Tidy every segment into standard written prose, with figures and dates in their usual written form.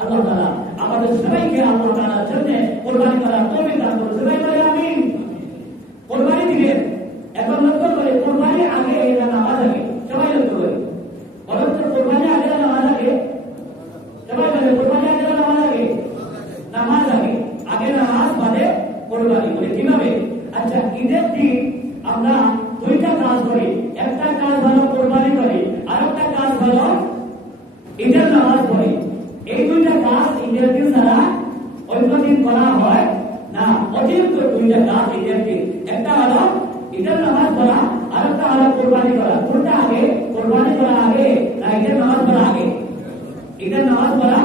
আল্লাহ তাআলা আমাদের সবাইকে আল্লাহ তাআলার জন্য কুরবানি করার তৌফিক দান করুন। সবাই বলে আমিন। কুরবানি দিবেন, এখন লক্ষ্য করে কুরবানি আগে না নামাজ আগে? সবাই লক্ষ্য করে বলেন তো, কুরবানি আগে না নামাজ আগে? সবাই বলে কুরবানি আগে না নামাজ আগে? নামাজ আগে। আগে নামাজ বাদে কুরবানি। বলে কিভাবে? আচ্ছা, ঈদের দিন আমরা দুইটা কাজ করি। একটা কাজ হলো কুরবানি করি, আর একটা কাজ হলো ঈদের নামাজ পড়ি। এই দুইটা কাজ ঈদের দিন ছাড়া অন্য দিন করা হয় না। অতিরিক্ত দুইটা কাজ ঈদের দিন, একটা হলো ঈদের নামাজ পড়া, আর একটা হলো কুরবানি করা। কোনটা আগে? কুরবানি করা আগে না ঈদের নামাজ পড়া আগে? ঈদের নামাজ পড়া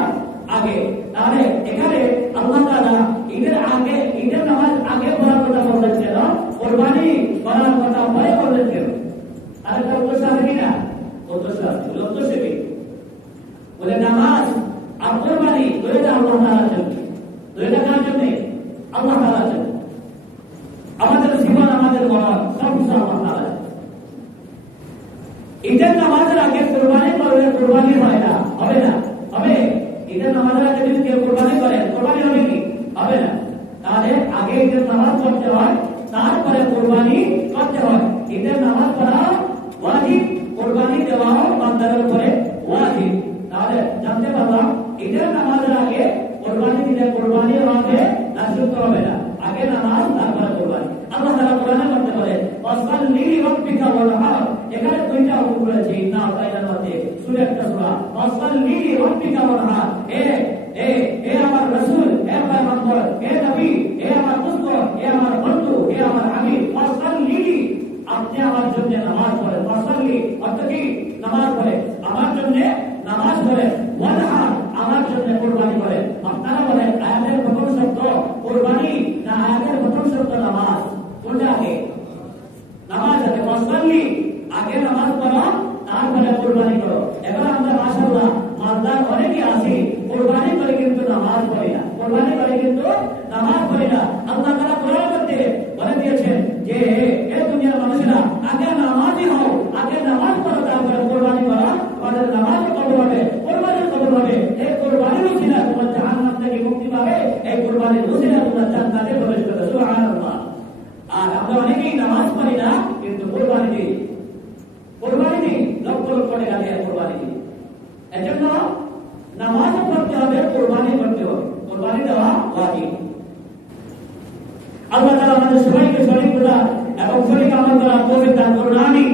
আগে। তাহলে এখানে আল্লাহ তাআলা ঈদের আগে, ঈদের নামাজ আগে পড়ার কথা বলেছেন, কুরবানি করার কথা পরে বলেছেন। আর একটা উদ্দেশ্য আছে কিনা? উদ্দেশ্য আছে। উদ্দেশ্য কি? বলে নামাজ আর কুরবানি দুইটা আল্লাহ তাআলার জন্য। দুইটা কার জন্য? আল্লাহ তাআলার জন্য। আমাদের জীবন, আমাদের মরণ সব কিছু আল্লাহ তাআলার। ঈদের নামাজের আগে কুরবানি করলে কুরবানি হয় না, হবে না? হবে? ঈদের নামাজের আগে যদি কেউ কুরবানি করে, কুরবানি হবে কি? হবে না। তাহলে আগে ঈদের নামাজ পড়তে হয়, তারপরে কুরবানি করতে হয়। ঈদের নামাজ পড়া ওয়াজিব, কুরবানি দেওয়াও বান্দার উপরে ওয়াজিব। তাহলে জানতে পারলাম ঈদের নামাজের আগে কুরবানি দিলে কুরবানি হবে না, শুদ্ধ হবে না। আগে নামাজ, তারপরে কুরবানি। আল্লাহ তাআলা কোরআনে বলতে পারে ওয়াসাল্লি লিরাব্বিকা ওয়ানহার। এখানে দুইটা হুকুম রয়েছে ইন্না আতাইনাল মধ্যে, সূরা একটা সূরা। ওয়াসাল্লি লিরাব্বিকা ওয়ানহার। এ আমার রাসূল, হে পয়গম্বর, হে নবী, হে আমার দোস্ত, হে আমার বন্ধু, হে আমার হাবিব, ওয়াসাল্লি, আপনি আমার জন্য নামাজ পড়েন। ওয়াসাল্লি অর্থ কি? নামাজ পড়েন, আমার জন্য নামাজ পড়েন। ওয়ানহার, আমার জন্য কুরবানি করেন। আপনারা বলেন আয়াতের প্রথম শব্দ কুরবানি না আয়াতের প্রথম শব্দ নামাজ? কোনটা আগে? নামাজ আগে। ওয়াসাল্লি আগে নামাজ পড়ো, তারপরে কুরবানি করো। এবার আমরা মাশাআল্লাহ মালদার অনেকে আছি, কুরবানি করে কিন্তু নামাজ পড়ি না। কুরবানি করে কিন্তু নামাজ পড়ি না। আল্লাহ তাআলা কোরআনের মধ্যে বলে দিয়েছেন যে হে দুনিয়ার মানুষেরা, আগে নামাজি হও, আগে নামাজ পড়ো, তারপরে কুরবানি করো। আমাদের নামাজ কবুল হবে, কুরবানি কবুল হবে। এই কুরবানির উসিলা তোমরা জাহান্নাম থেকে মুক্তি পাবে, এই কুরবানির উসিলা তোমরা জান্নাতে প্রবেশ করবে। সুবহানাল্লাহ। আর আমরা অনেকেই নামাজ পড়ি না, কিন্তু কুরবানি দিই। কুরবানি দিই, লক্ষ লক্ষ টাকা দিয়ে কুরবানি দিই। এজন্য নামাজ পড়তে হবে, কুরবানি করতে হবে। কুরবানি দেওয়া ওয়াজিব। আল্লাহ তাআলা আমাদের সবাইকে সঠিক বোঝা এবং সঠিক আমল করার তৌফিক দান করুন। আমিন।